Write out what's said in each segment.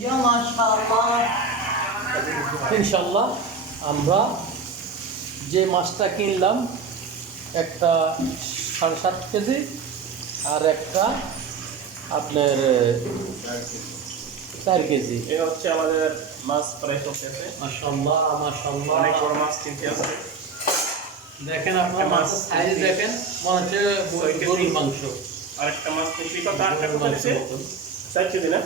ইয়া মাশাআল্লাহ। ইনশাল্লাহ আমরা যে মাছটা কিনলাম একটা 7.5 কেজি আর একটা আপনার 4 কেজি। এই হচ্ছে আমাদের মাছ প্রায় চলতেছে। মাশাআল্লাহ মাশাআল্লাহ, অনেক বড় মাছ কিনতে আছে। দেখেন আপনার মাছের সাইজ দেখেন, মনে হচ্ছে 6 কেজি। গরুর মাংস। আরেকটা মাছ কিনছি কত? আরেকটা কত দিছে? 4 কেজি না?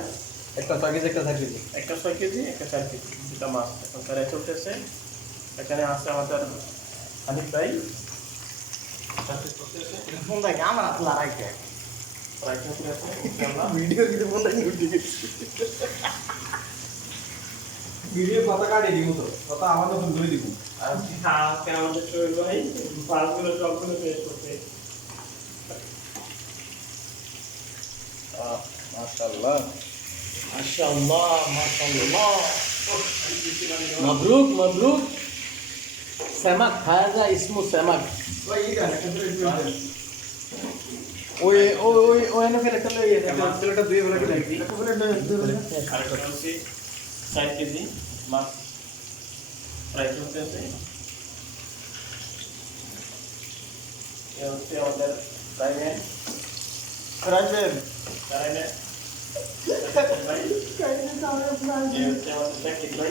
একটা 6 কেজি একটা 4 কেজি। একটা 6 কেজি, একটা 4 কেজি, দুটা মাছ এখন প্রায় চলতেছে। এখানে আছে আমাদের হানিফ ভাই, সাথে চলতেছে ফোন থেকে আমার হাত লড়াইতে প্রায় চলতেছে ইনশাআল্লাহ। ভিডিও কিন্তু ফোন থেকে উঠে গেছে। ভিডিও কথা কাটিয়ে দিব তো, কথা আমাদের ফোন করে দিব। আর আজকে আমাদের শরীর ভাই মাছগুলো সবগুলো পেশ করতে। মাশাআল্লাহ মাশাআল্লাহ মাশাআল্লাহ, মবরুক মবরুক। সেমাক খায়া যায়, ইসমু সেমাক। ওই এটা না, এটা ওই ওই ওই ওই এনে ফেলে চলে গিয়ে এটা দুই বেলা কি লাগবে? আরেকটা হচ্ছে 4 কেজি মাছ প্রায় চলতেছে। এ হচ্ছে আমাদের প্রাইভেট রাজেন প্রাইভেট ভাই, এই হচ্ছে আমাদের চাকরি ভাই।